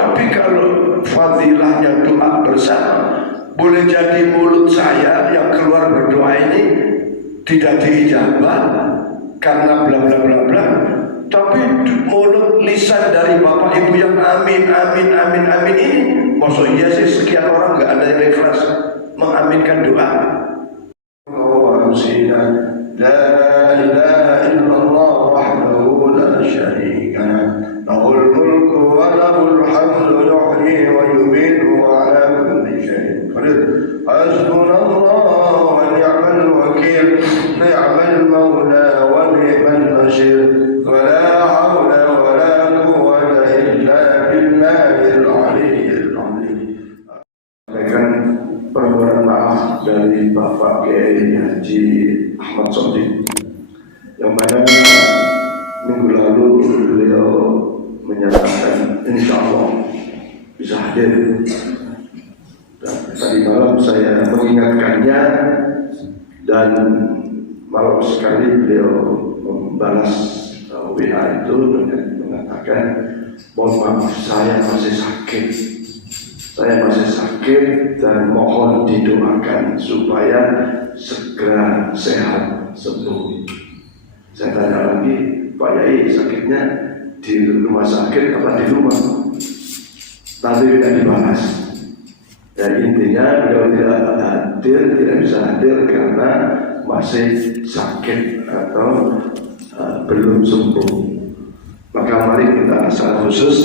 Tapi kalau fadilahnya doa bersama, boleh jadi mulut saya yang keluar berdoa ini tidak diijabah karena bla bla bla bla, tapi mulut lisan dari bapak ibu yang amin amin amin amin ini, maksud iya sih sekian orang nggak ada yang ikhlas mengaminkan doa. La ilaha illallah wahdahu la syarika lahul mulku wa lahul hamdu yuhyi wa yumiitu wa ala kulli syai'in qadir. Hasbunallahu wa ni'mal wakil, ni'mal maula wa ni'mal nasir, wa la hawla wa la quwwata illa billahil aliyyil azim. Sampaikan permohonan maaf dari Bapak Kiai Haji Ahmad Sodik, yang mana minggu lalu beliau menyatakan insya Allah bisa hadir. Dan tadi malam saya mengingatkannya, dan malam sekali beliau membalas WA itu dengan mengatakan, mohon maaf saya masih sakit dan mohon didoakan supaya segera sehat sembuh. Saya tanya lagi, Pak Yai sakitnya di rumah sakit apa di rumah? Nanti tidak dibalas. Dan intinya beliau tidak bisa hadir karena masih sakit atau belum sembuh. Maka mari kita secara khusus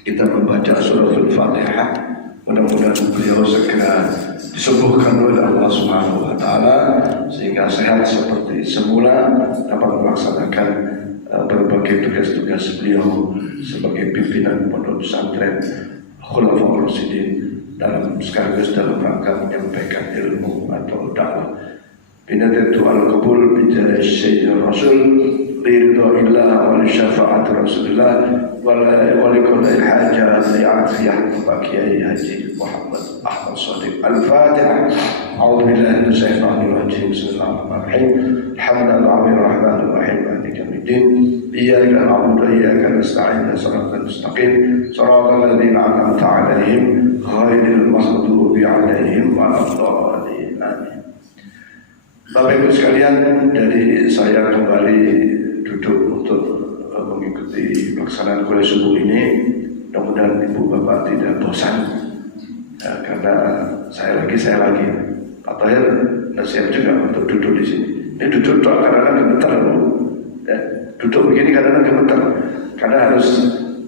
kita membaca suratul Fatihah, mudah-mudahan beliau segera disembuhkan oleh Allah Subhanahu wa taala sehingga sehat seperti semula, dapat melaksanakan berbagai tugas-tugas beliau sebagai pimpinan pondok pesantren Khulafaur Rasyidin sekaligus dalam rangka menyampaikan ilmu atau dakwah. Binadatu al-qabul bijaya Sayyidina Rasul liridho illah wa syafa'at Rasulullah wa likulli hajat li'afiyah Pak Kiai Haji Muhammad Ahmad Sodik. Al-Fatihah. A'udzu billahi minasyaitonir rajim. Bismillahirrahmanirrahim. Alhamdulillahir rahmanir rahim. Maliki yaumiddin. Iyyaka na'budu wa iyyaka nasta'in. Shiratal mustaqim. Shiratal ladzina an'amta 'alaihim ghairil maghdubi 'alaihim waladdallin. Amin. Bapak Ibu sekalian, jadi saya kembali duduk untuk mengikuti pelaksanaan kuliah subuh ini. Mudah-mudahan Ibu Bapak tidak bosan karena saya lagi. Pak Tahir nasihat juga untuk duduk di sini. Ini duduk kadang-kadang gemetar, ya, duduk begini kadang-kadang gemetar karena harus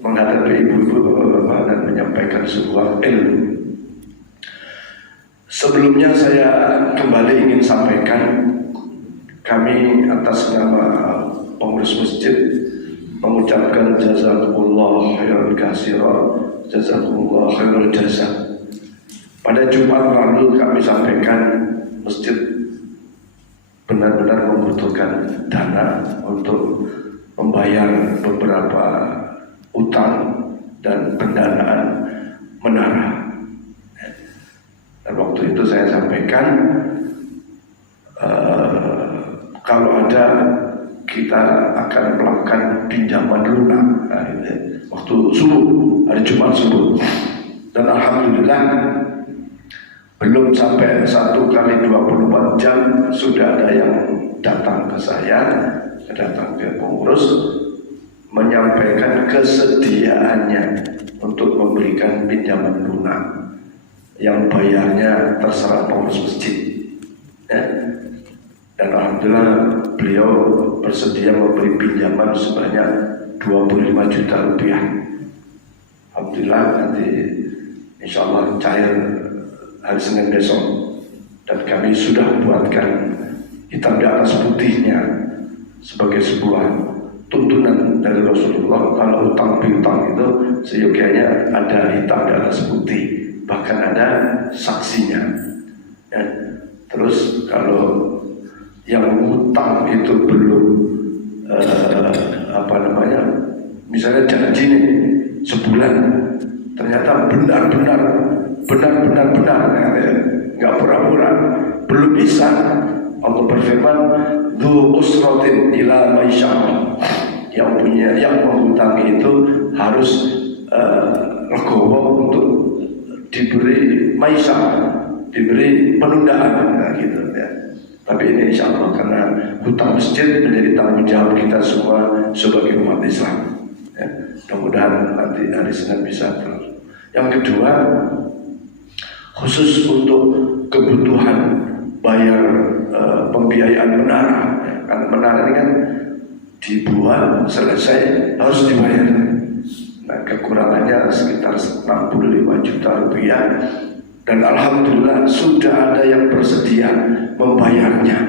menghadapi ibu-ibu, bapak-bapak dan menyampaikan sebuah ilmu. Sebelumnya saya kembali ingin sampaikan, kami atas nama pengurus masjid mengucapkan jazakumullah khairal katsira, jazakumullah khairal jazaa. Pada Jumat lalu kami sampaikan masjid benar-benar membutuhkan dana untuk membayar beberapa utang dan pendanaan menara. Dan waktu itu saya sampaikan kalau ada kita akan melakukan pinjaman lunak waktu subuh, hari Jumat subuh. Dan alhamdulillah belum sampai 1 kali 24 jam sudah ada yang datang ke saya, datang ke pengurus menyampaikan kesediaannya untuk memberikan pinjaman lunak yang bayarnya terserah pengurus masjid, ya. Dan alhamdulillah beliau bersedia memberi pinjaman sebanyak 25 juta rupiah. Alhamdulillah nanti insya Allah cair hari Senin besok, dan kami sudah buatkan hitam di atas putihnya sebagai sebuah tuntunan dari Rasulullah. Kalau utang piutang itu seyogianya ada hitam di atas putih, bahkan ada saksinya, ya. Terus kalau yang utang itu belum misalnya janji nih sebulan, ternyata benar-benar nggak pura-pura, belum bisa. Allah berfirman, "Dzu usratin ila maisha." Yang menghutangi itu harus legowo untuk diberi maisha, diberi penundaan, nah, gitu ya. Tapi ini insya Allah karena hutang masjid menjadi tanggung jawab kita semua sebagai umat Islam. Ya, mudah-mudahan nanti hari Senin bisa terus. Yang kedua, khusus untuk kebutuhan bayar pembiayaan menara, ya, karena menara ini kan dibuat selesai harus dibayar. Nah, kekurangannya sekitar 65 juta rupiah. Dan alhamdulillah sudah ada yang bersedia membayarnya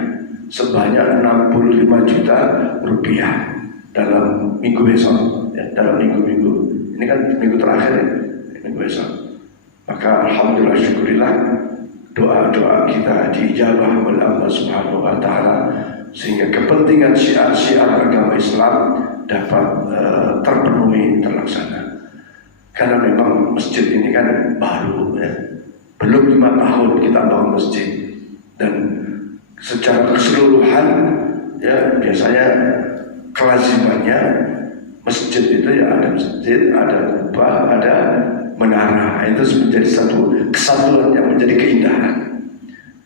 sebanyak 65 juta rupiah dalam minggu besok, ya, dalam minggu-minggu. Ini kan minggu terakhir, ya, minggu besok. Maka alhamdulillah syukurillah doa-doa kita diijabah oleh Allah Subhanahu wa taala sehingga kepentingan syiar-syiar agama Islam dapat terpenuhi, terlaksana. Karena memang masjid ini kan baru, ya. Belum 5 tahun kita bangun masjid, dan secara keseluruhan ya biasanya kelazimannya masjid itu ya ada masjid, ada kubah, ada menara. Itu menjadi satu kesatuan yang menjadi keindahan.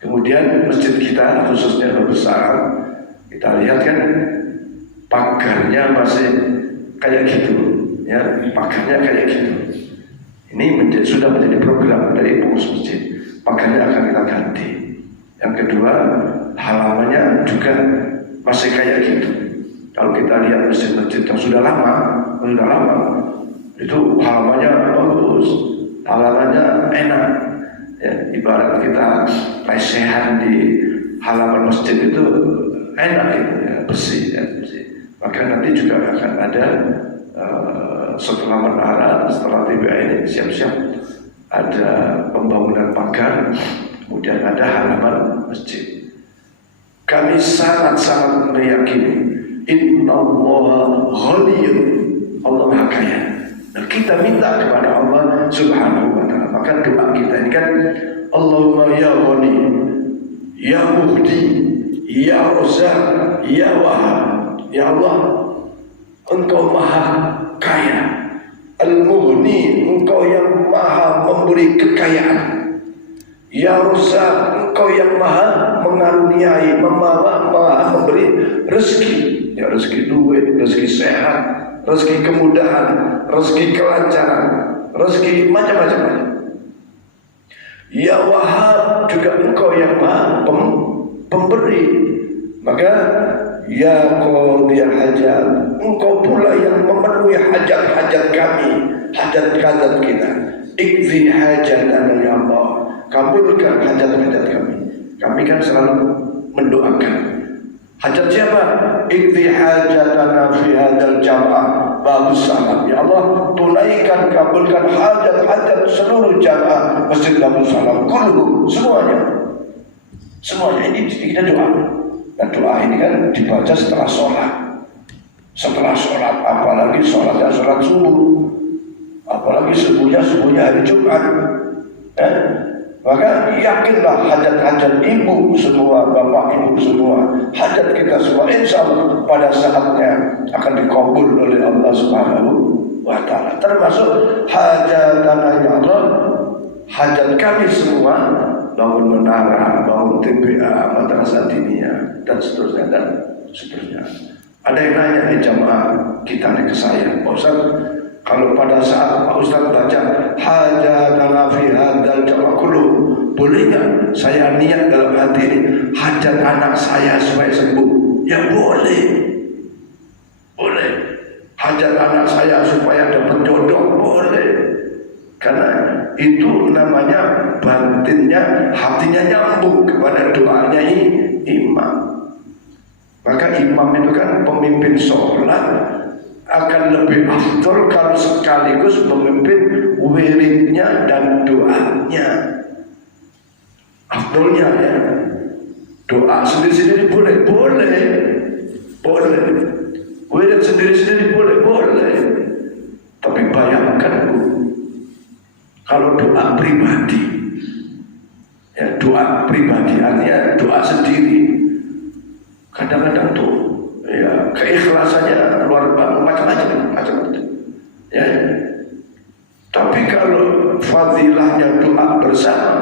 Kemudian masjid kita khususnya Besar, kita lihat kan pagarnya masih kayak gitu, ya, pagarnya kayak gitu. Ini sudah menjadi program dari pengurus masjid. Pagarnya akan kita ganti. Yang kedua, halamannya juga masih kayak gitu. Kalau kita lihat masjid-masjid yang sudah lama, itu halamannya bagus, halamannya enak. Ya, ibarat kita lesehan di halaman masjid itu enak gitu, ya, bersih, ya, bersih. Maka nanti juga akan ada setelah menara, setelah TBA ini siap-siap ada pembangunan pagar, kemudian ada halaman masjid. Kami sangat-sangat meyakini innallaha ghaniyun, Allah Maha Kaya. Nah, kita minta kepada Allah Subhanahu wa taala. Maka doa kita ini kan Allahumma ya ghani, ya muhdi, ya razzaq, ya wahhab. Ya Allah, Engkau Maha Kaya, Al-Mughni, Engkau yang Maha memberi kekayaan. Ya Razzaq, Engkau yang Maha mengaruniai, Maha memberi rezeki. Ya, rezeki duit, rezeki sehat, rezeki kemudahan, rezeki kelancaran, rezeki macam-macam. Ya Wahhab, juga Engkau yang Maha pemberi. Maka ya qadhiya hajat, Engkau pula yang memenuhi hajat-hajat kami, hajat-hajat kita. Ikfi hajatana ya Allah, kabulkan hajat-hajat kami. Kami kan selalu mendoakan. Hajat siapa? Ikfi hajatana fi hadzal jam'ah babus salam. Ya Allah, tunaikan, kabulkan hajat-hajat seluruh jamaah Masjid Babus Salam, kullu, semuanya. Semuanya ini kita doa. Dan doa ini kan dibaca setelah sholat. Setelah sholat, apalagi sholatnya sholat subuh, apalagi subuhnya hari Jumat. Maka yakinlah hajat-hajat ibu semua, bapak ibu semua, hajat kita semua, insya Allah pada saatnya akan dikabul oleh Allah Subhanahu wa taala. Termasuk hajatana ya Allah, hajat kami semua, bangun menara, bangun TPA, madrasah diniyah, dan seterusnya dan seterusnya. Ada yang nanya di jamaah kita nih ke saya, Pak Ustaz, kalau pada saat Pak Ustaz baca hajatana fi hadzal jamaah kullu, boleh nggak saya niat dalam hati ini hajat anak saya supaya sembuh? Ya boleh, boleh. Hajat anak saya supaya dapat jodoh, boleh. Karena itu namanya batinnya, hatinya nyambung kepada doanya imam. Maka imam itu kan pemimpin sholat, akan lebih afdol kalau sekaligus memimpin wiridnya dan doanya. Afdolnya ya, doa sendiri-sendiri boleh, boleh. Wirid sendiri-sendiri boleh. Tapi bayangkan kalau doa pribadi, ya doa pribadi artinya doa sendiri. Kadang-kadang tuh, ya keikhlasannya luar biasa, macam-macam. Ya, fadilahnya doa bersama.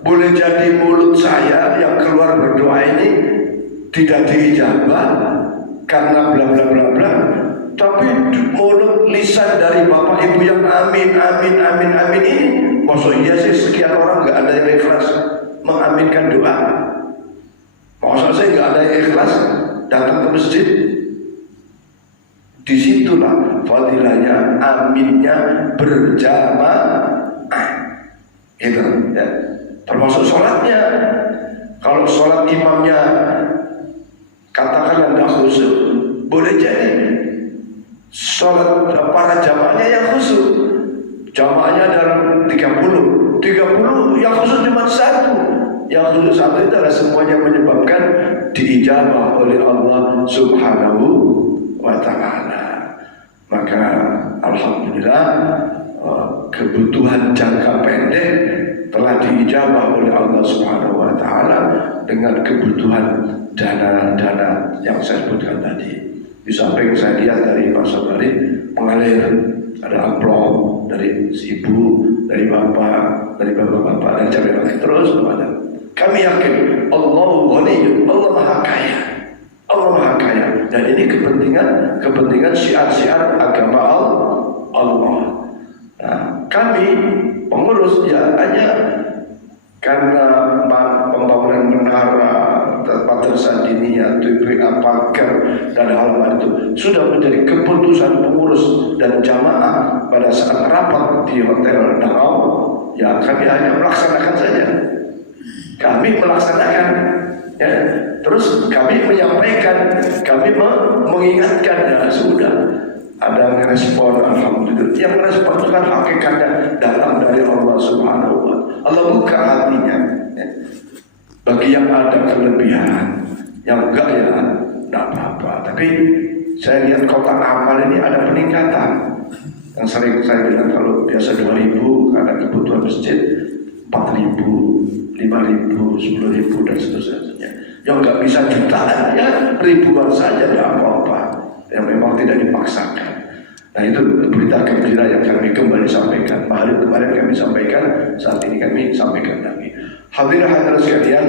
Boleh jadi mulut saya yang keluar berdoa ini tidak diijabah karena bla bla bla bla, tapi mulut lisan dari bapak ibu yang amin amin amin amin ini, maksud iya sih sekian orang nggak ada yang ikhlas mengaminkan doa. Maksud saya nggak ada yang ikhlas datang ke masjid. Disitulah fadilahnya aminnya berjamaah, gitu ya. Termasuk sholatnya. Kalau sholat imamnya katakanlah tidak khusyuk, boleh jadi sholat para jamaahnya yang khusyuk. Jamaahnya dalam 30 yang khusyuk cuma satu. Yang khusyuk satu itu adalah semuanya menyebabkan diijabah oleh Allah Subhanahu wa ta'ala. Maka alhamdulillah kebutuhan jangka pendek telah diijabah oleh Allah Subhanahu wa ta'ala dengan kebutuhan dana-dana yang saya sebutkan tadi. Di samping saya lihat dari Pak Sobari mengalir, ada amplop dari si ibu, dari bapak, dari bapak-bapak, dari cabai terus kepada. Kami yakin Allah Ghaniyyun, Allah Maha Kaya. Allah Maha Kaya, dan ini kepentingan syiar-syiar agama Allah. Nah, kami pengurus ya hanya karena pembangunan menara, madrasah diniyah, TPA, pagar dan hal-hal itu sudah menjadi keputusan pengurus dan jamaah pada saat rapat di Hotel Darau. Ya kami hanya melaksanakan saja. Kami melaksanakan. Ya, terus kami menyampaikan, kami mengingatkan, ya sudah ada yang respon, alhamdulillah. Yang respon itu kan hakikatnya datang dari Allah Subhanahu wa ta'ala. Allah buka hatinya. Ya. Bagi yang ada kelebihan, yang enggak ya enggak apa-apa. Tapi saya lihat kotak amal ini ada peningkatan. Yang sering saya bilang kalau biasa 2.000 karena kebutuhan masjid, 4.000, 5.000, 10.000 dan seterusnya. Yang nggak bisa jutaan ya ribuan saja tidak apa-apa. Yang memang tidak dipaksakan. Nah itu berita gembira yang kami kembali sampaikan. Kemarin kami sampaikan, saat ini kami sampaikan lagi. Hadirin sekalian,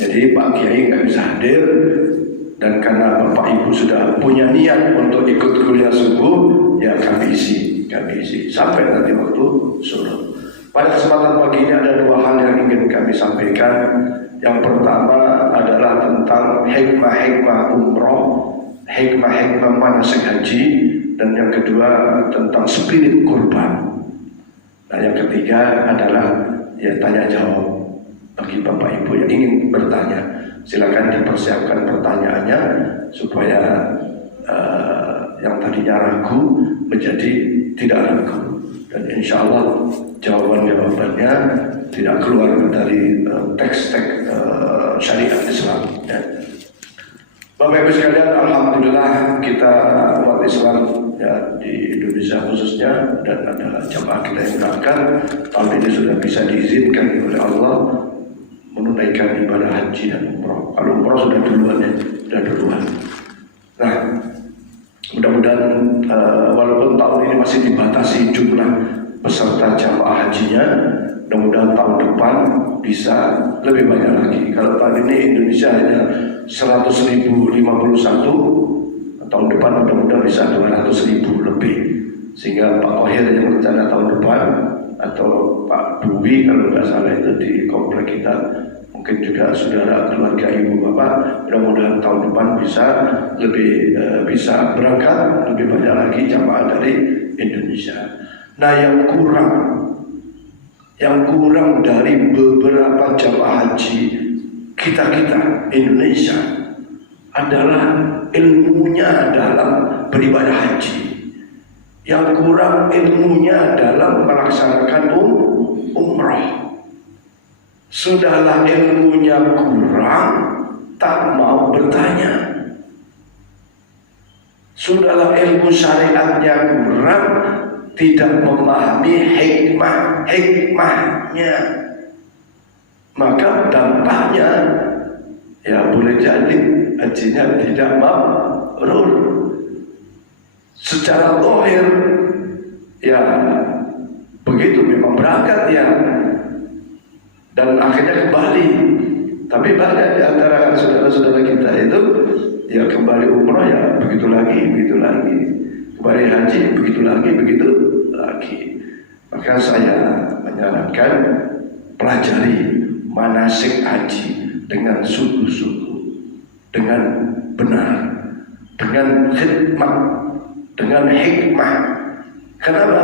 jadi Pak Kiai nggak bisa hadir dan karena Bapak Ibu sudah punya niat untuk ikut kuliah subuh, ya kami isi sampai nanti waktu suruh. Pada kesempatan pagi ini ada dua hal yang ingin kami sampaikan. Yang pertama adalah tentang hikmah-hikmah umroh, hikmah-hikmah manasik haji, dan yang kedua tentang spirit kurban. Nah yang ketiga adalah ya tanya jawab bagi Bapak Ibu yang ingin bertanya. Silakan dipersiapkan pertanyaannya supaya yang tadinya ragu menjadi tidak ragu. Dan insya Allah jawaban-jawabannya tidak keluar dari teks-teks syariat Islam. Ya. Bapak Ibu sekalian, alhamdulillah kita umat Islam ya, di Indonesia khususnya dan ada jamaah kita yang berangkat tahun ini sudah bisa diizinkan oleh Allah menunaikan ibadah haji dan umroh. Kalau umroh sudah duluan ya, sudah duluan. Nah, mudah-mudahan walaupun tahun ini masih dibatasi jumlah peserta jamaah hajinya, mudah-mudahan tahun depan bisa lebih banyak lagi. Kalau tahun ini Indonesia hanya 100.051, tahun depan mudah-mudahan bisa 200.000 lebih. Sehingga Pak Tohir yang rencana tahun depan atau Pak Dwi kalau nggak salah itu di komplek kita, mungkin juga saudara keluarga ibu bapak, mudah-mudahan tahun depan bisa lebih bisa berangkat lebih banyak lagi jamaah dari Indonesia. Nah yang kurang dari beberapa jamaah haji kita Indonesia adalah ilmunya dalam beribadah haji. Yang kurang ilmunya dalam melaksanakan umroh. Sudahlah ilmunya kurang, tak mau bertanya. Sudahlah ilmu syariatnya kurang, tidak memahami hikmahnya. Maka dampaknya ya boleh jadi hajinya tidak mabrur. Secara zahir ya begitu memang berangkat ya, dan akhirnya kembali. Tapi banyak di antara saudara-saudara kita itu ya kembali umroh ya begitu lagi, kembali haji begitu lagi. Maka saya menyarankan pelajari manasik haji dengan sungguh-sungguh, dengan benar, dengan khidmat, dengan hikmah. Kenapa?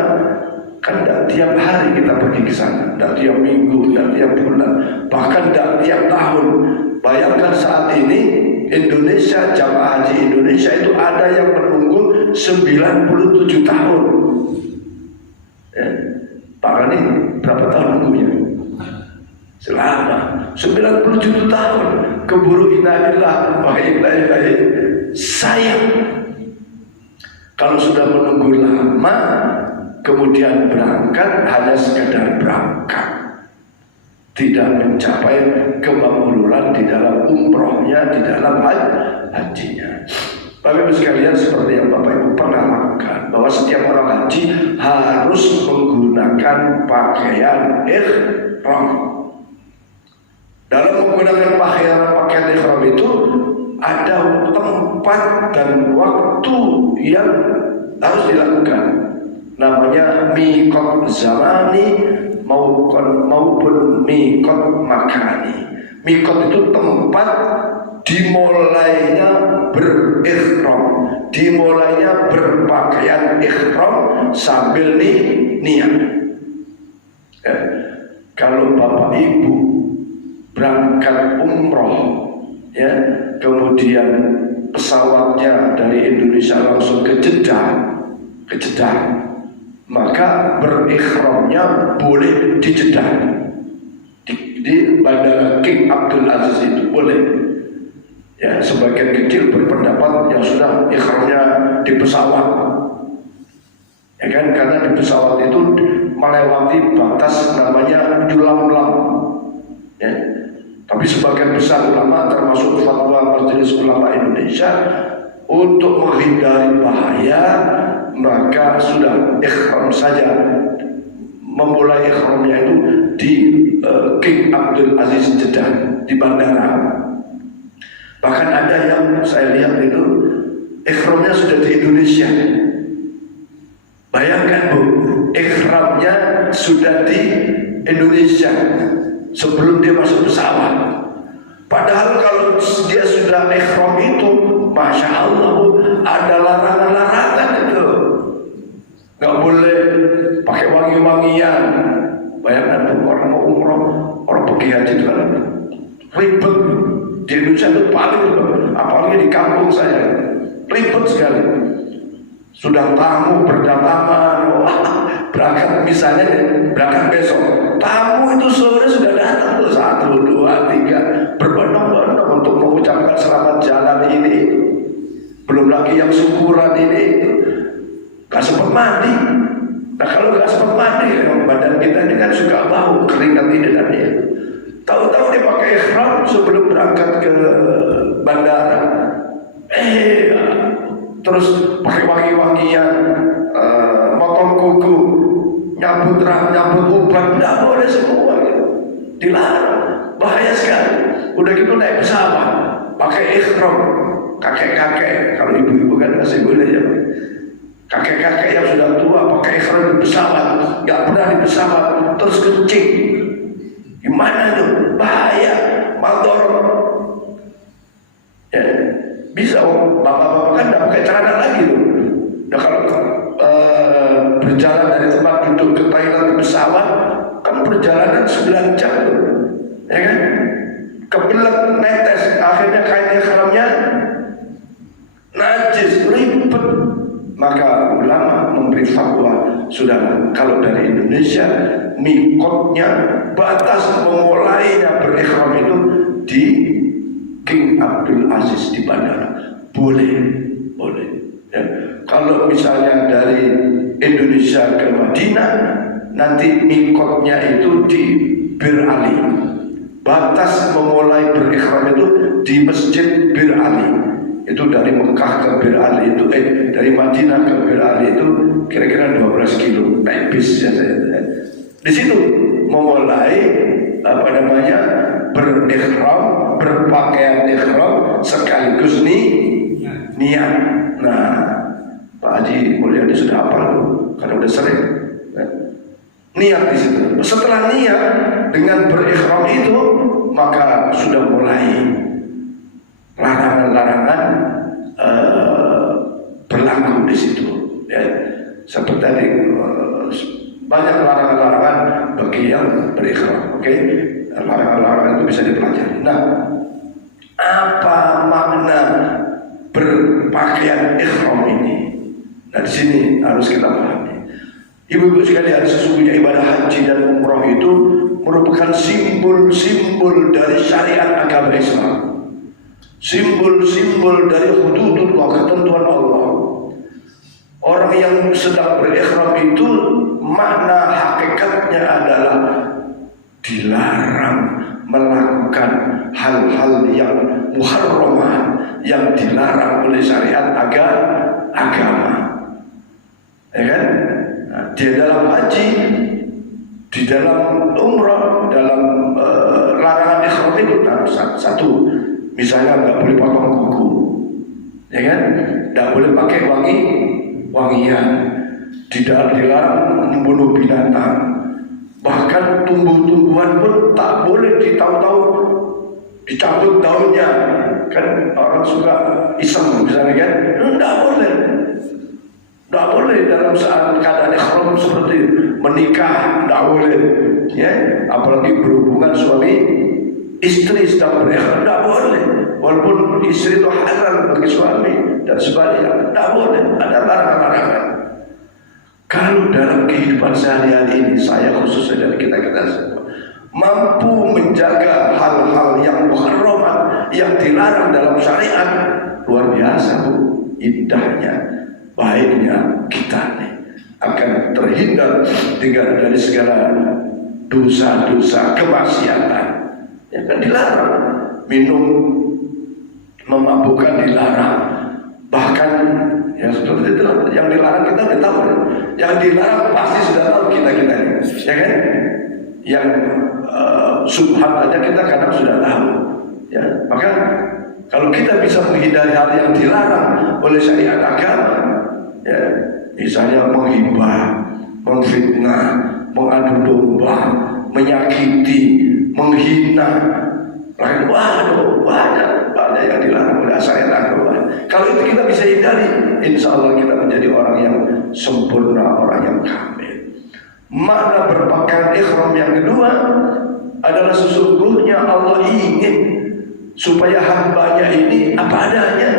Kan tidak tiap hari kita pergi ke sana, tidak tiap minggu, tidak tiap bulan, bahkan tidak tiap tahun. Bayangkan saat ini Indonesia, jamaah haji Indonesia itu ada yang menunggu 97 tahun. Ya, Pak Rani berapa tahun nunggunya? Selama 97 tahun. Keburu innalillah wa inna ilaihi. Sayang kalau sudah menunggu lama kemudian berangkat hanya sekadar berangkat, tidak mencapai kemakmuran di dalam umrohnya, di dalam hajinya. Bapak Ibu sekalian, seperti yang Bapak Ibu pernah lakukan, bahwa setiap orang haji harus menggunakan pakaian ihram. Dalam menggunakan pakaian ihram itu ada tempat dan waktu yang harus dilakukan. Namanya miqat zamani maupun miqat makani. Miqat itu tempat dimulainya berikhram, dimulainya berpakaian ihram sambil niat. Kalau Bapak Ibu berangkat umroh, ya, kemudian pesawatnya dari Indonesia langsung ke Jeddah, maka berikhramnya boleh di Jeddah, di Bandara King Abdul Aziz itu boleh. Ya, sebagian kecil berpendapat yang sudah ikhramnya di pesawat, ya kan, karena di pesawat itu melewati batas namanya Julamlam, ya. Tapi sebagian besar ulama termasuk fatwa Majelis Ulama Indonesia untuk menghindari bahaya, maka sudah ikhram saja, memulai ikhramnya itu di King Abdul Aziz Jeddah, di bandara. Bahkan ada yang saya lihat itu ikhramnya sudah di Indonesia. Bayangkan Bu, ikhramnya sudah di Indonesia sebelum dia masuk pesawat. Padahal kalau dia sudah ikhram itu, Masya Allah, ada larangan-larangan itu. Gak boleh pakai wangi-wangian. Bayangkan tuh, orang mau umroh, orang pergi haji itu kan ribet. Di Indonesia itu paling ribet, apalagi di kampung saya, ribet sekali. Sudah tamu berdatangan, berangkat misalnya, berangkat besok, tamu itu sore sudah datang tuh 1, 2, 3 berbondong-bondong untuk mengucapkan selamat jalan ini. Belum lagi yang syukuran ini, gak sempat mandi. Nah kalau gak sempat mandi, badan kita ini kan suka bau keringat ini dan itu. Tahu-tahu dia pakai ihram sebelum berangkat ke bandara. Terus pakai wangi-wangian, motong kuku, nyambut ubat, tidak boleh semua gitu. Dilarang, bahaya sekali. Udah gitu naik pesawat, pakai ihram, kakek-kakek, kalau ibu-ibu kan masih boleh ya. Kakek-kakek yang sudah tua pakai ihram di pesawat, nggak pernah di pesawat, terus kencing. Gimana tuh? Bahaya, mador. Ya. Bisa, bapak-bapak kan tidak pakai celana lagi tuh. Nah kalau berjalan dari tempat duduk ke Thailand di pesawat, kan perjalanan 9 jam tuh, ya kan? Kebelet netes, akhirnya kain ihramnya najis, ribet. Maka ulama memberi fatwa, sudah kalau dari Indonesia, mikotnya, batas memulainya berikhram itu di King Abdul Aziz di bandara. Boleh. Ya. Kalau misalnya dari Indonesia ke Madinah, nanti mikotnya itu di Bir Ali. Batas memulai berikhram itu di Masjid Bir Ali. Itu dari Mekah ke Bir Ali itu, dari Madinah ke Bir Ali itu kira-kira 12 kilo naik bis ya. Di situ memulai berihram, berpakaian ihram sekaligus niat. Nah, Pak Haji Mulyadi sudah hafal karena udah sering. Niat di situ. Setelah niat dengan berihram itu, maka sudah mulai larangan-larangan berlaku di situ. Ya, seperti tadi banyak larangan-larangan bagi yang berihram. Oke, larangan-larangan itu bisa dipelajari. Nah, apa makna berpakaian ihram ini? Nah, di sini harus kita pahami. Ibu-ibu sekalian, sesungguhnya ibadah haji dan umroh itu merupakan simbol-simbol dari syariat agama Islam. Simbol-simbol dari hududullah, ketentuan Allah. Orang yang sedang berihram itu makna hakikatnya adalah dilarang melakukan hal-hal yang muharramah, yang dilarang oleh syariat agama. Ya kan? Nah, di dalam haji, di dalam umrah, dalam larangan ihram itu satu, misalnya nggak boleh potong kuku, ya kan? Nggak boleh pakai wangian, tidak dilarang membunuh binatang, bahkan tumbuh-tumbuhan pun tak boleh ditahu-tahu dicabut daunnya. Kan orang suka iseng misalnya kan, nggak boleh dalam saat keadaan ihram seperti menikah, nggak boleh, ya, apalagi berhubungan suami istri sedang berihram, nggak boleh, walaupun istri itu halal bagi suami dan sebaliknya, nggak boleh, ada larangan-larangan. Kalau dalam kehidupan sehari-hari ini, saya khususnya dari kita semua mampu menjaga hal-hal yang muharramat, yang dilarang dalam syariat, luar biasa Bu, indahnya, baiknya kita nih akan terhindar dari segala dosa-dosa kemaksiatan. Yang kan dilarang, minum, memabukkan dilarang, bahkan ya seperti itu yang dilarang kita udah tahu, yang dilarang pasti sudah tahu kita ini, ya kan? Yang subhan aja kita kadang sudah tahu, ya. Maka kalau kita bisa menghindari hal yang dilarang oleh syariat agama, ya, misalnya menghibah, memfitnah, mengadu domba, menyakiti, menghina, waduh, banyak yang dilarang oleh syariat agama. Kalau itu kita bisa hindari, insya Allah kita menjadi orang yang sempurna, orang yang kamil. Makna berpakaian ihram yang kedua adalah sesungguhnya Allah ingin supaya hambanya ini apa adanya.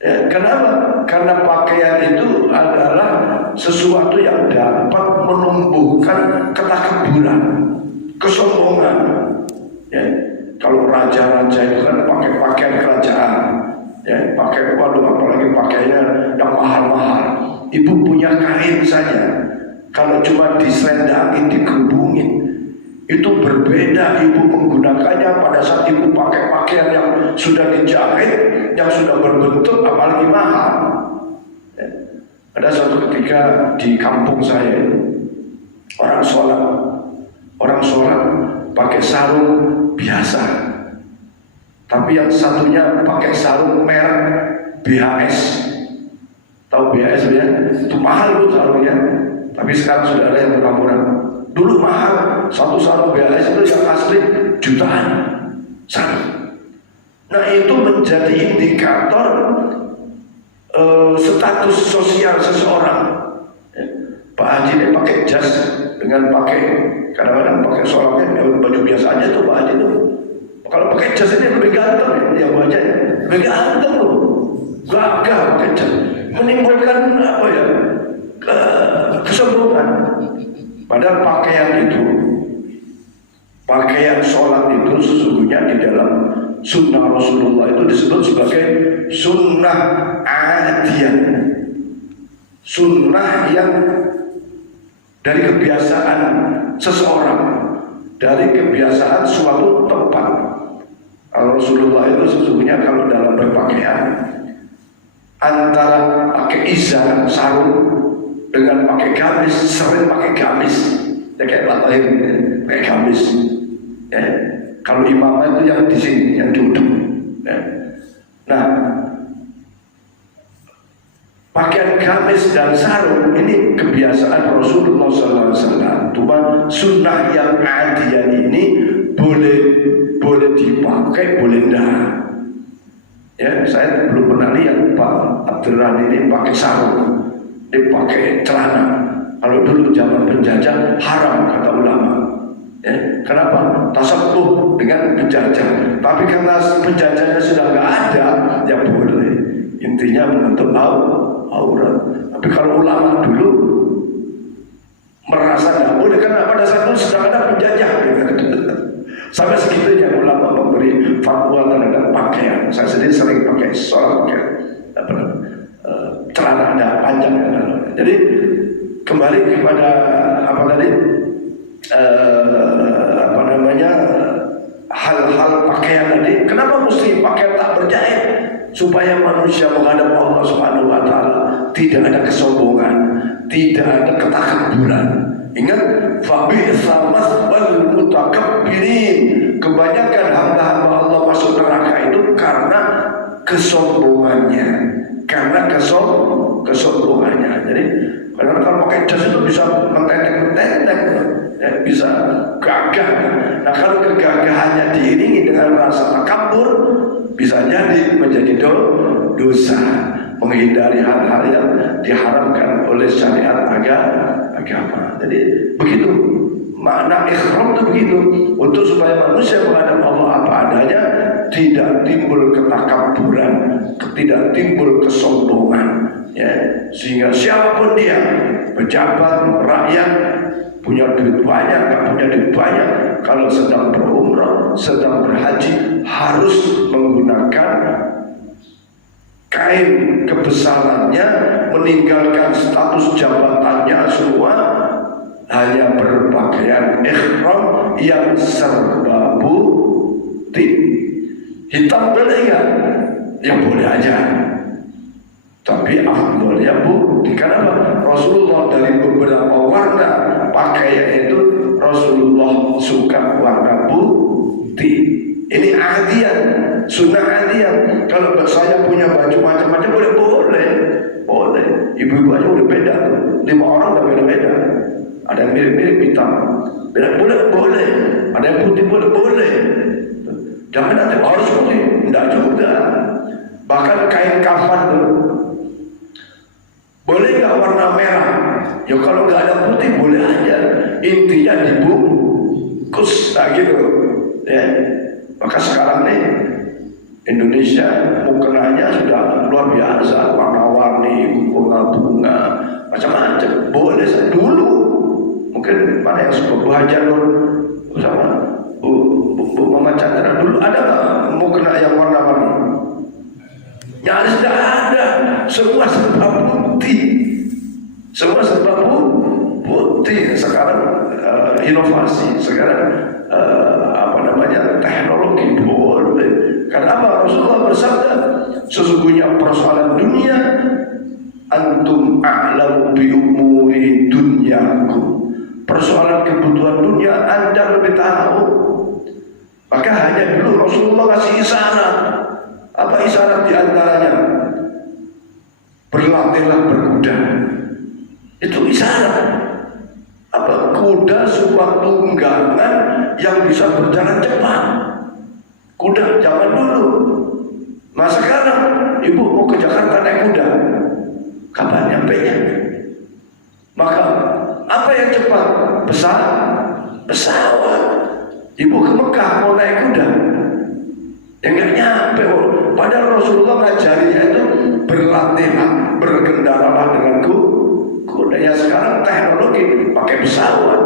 Ya, kenapa? Karena pakaian itu adalah sesuatu yang dapat menumbuhkan ketakabburan, kesombongan. Ya, kalau raja-raja itu kan pakai pakaian kerajaan, ya, pakai apalagi pakaiannya yang mahal-mahal. Ibu punya kain saja, kalau cuma diselendangin, digerubungin, itu berbeda ibu menggunakannya pada saat ibu pakai pakaian yang sudah dijahit, yang sudah berbentuk, apalagi mahal. Ya. Ada suatu ketika di kampung saya, orang sholat pakai sarung biasa, tapi yang satunya pakai sarung merek BHS. Tahu BHS ya? Itu mahal tuh sarungnya. Tapi sekarang sudah ada yang berlaporan. Dulu mahal, satu sarung BHS itu yang asli jutaan sarung. Nah, itu menjadi indikator status sosial seseorang. Ya. Pak Haji ini pakai jas dengan pakai, kadang-kadang pakai sholatnya baju biasa aja tuh Pak Haji itu. Kalau pakai jas ini lebih ganteng ya Bu Haji, lebih ganteng loh, gagah pakai jas, menimbulkan apa ya, kesombongan. Padahal pakaian sholat itu sesungguhnya di dalam sunnah Rasulullah itu disebut sebagai sunnah adiyah, sunnah yang dari kebiasaan seseorang, dari kebiasaan suatu tempat. Rasulullah itu sesungguhnya kalau dalam berpakaian antara pakai izar sarung dengan pakai gamis, sering pakai gamis. Ya kayak Pak Tahir, kayak gamis. Ya. Kalau imam itu yang di sini, yang duduk. Ya. Nah, pakaian gamis dan sarung ini kebiasaan Rasulullah SAW. Cuma sunnah yang adiyah ini boleh dipakai, boleh enggak. Ya, saya belum pernah lihat Pak Abdurrahman ini pakai sarung, dia pakai celana. Kalau dulu zaman penjajah haram kata ulama. Ya, kenapa? Tasabuh dengan penjajah. Tapi karena penjajahnya sudah nggak ada, ya boleh. Intinya menutup aurat. Tapi kalau ulama dulu merasa nggak boleh karena pada saat itu sedang ada penjajah. Sampai segitunya ulama memberi fatwa terhadap pakaian. Saya sendiri sering pakai pakaian celana ada panjang. Jadi kembali kepada apa tadi? Hal-hal pakaian tadi. Kenapa mesti pakaian tak berjahit? Supaya manusia menghadap Allah Subhanahu wa Ta'ala tidak ada kesombongan, tidak ada ketakabburan. Ingat, fabi'sa maswal mutakabbirin. Kebanyakan hamba-hamba Allah masuk neraka itu karena kesombongannya, karena kesombongannya. Jadi karena kalau pakai jas itu bisa mentendek-mentendek, ya, bisa gagah. Nah kalau kegagahannya diiringi dengan rasa takabur, bisa jadi menjadi dosa, menghindari hal-hal yang diharamkan oleh syariat agama. Jadi begitu makna ikhram itu begitu, untuk supaya manusia menghadap Allah apa adanya, tidak timbul ketakabburan, tidak timbul kesombongan, ya, sehingga siapapun dia, pejabat, rakyat, punya duit banyak, nggak punya duit banyak, kalau sedang berumrah, sedang berhaji, harus menggunakan kain kebesarannya, meninggalkan status jabatannya semua, hanya berpakaian ihram yang serba putih. Hitam boleh enggak? Ya boleh aja. Tapi afdalnya putih. Kenapa? Rasulullah dari beberapa warna pakaian itu Rasulullah suka warna putih. Ini adian, sunnah adian. Kalau saya punya baju macam-macam boleh. Ibu-ibu aja udah beda tuh. 5 orang udah beda-beda. Ada yang mirip-mirip hitam, boleh. Ada yang putih boleh. Jangan nanti harus putih, enggak juga. Bahkan kain kafan tuh boleh nggak warna merah? Ya kalau nggak ada putih boleh aja. Intinya dibungkus, gitu. Ya. Maka sekarang nih Indonesia mukenanya sudah luar biasa, warna-warni, bunga-bunga, macam-macam. Boleh dulu. Mungkin mana yang suka belajar sama Bu Mama Chandra dulu ada nggak mukena yang warna-warni? Nyaris tidak ada. Semua serba putih. Sekarang inovasi, sekarang teknologi boleh. Karena apa? Rasulullah bersabda, sesungguhnya persoalan dunia, antum a'lamu bi umuri dunyakum. Persoalan kebutuhan dunia Anda lebih tahu. Maka hanya dulu Rasulullah kasih isyarat. Apa isyarat diantaranya? Berlatihlah berkuda. Itu isyarat. Apa? Kuda sebuah tunggangan yang bisa berjalan cepat. Kuda zaman dulu. Nah sekarang ibu mau ke Jakarta naik kuda, kapan nyampenya? Maka apa yang cepat? Pesawat. Ibu ke Mekah mau naik kuda, ya nggak nyampe. Padahal Rasulullah ngajarinya itu berlatihlah, berkendaralah dengan kuda. Ya sekarang teknologi pakai pesawat.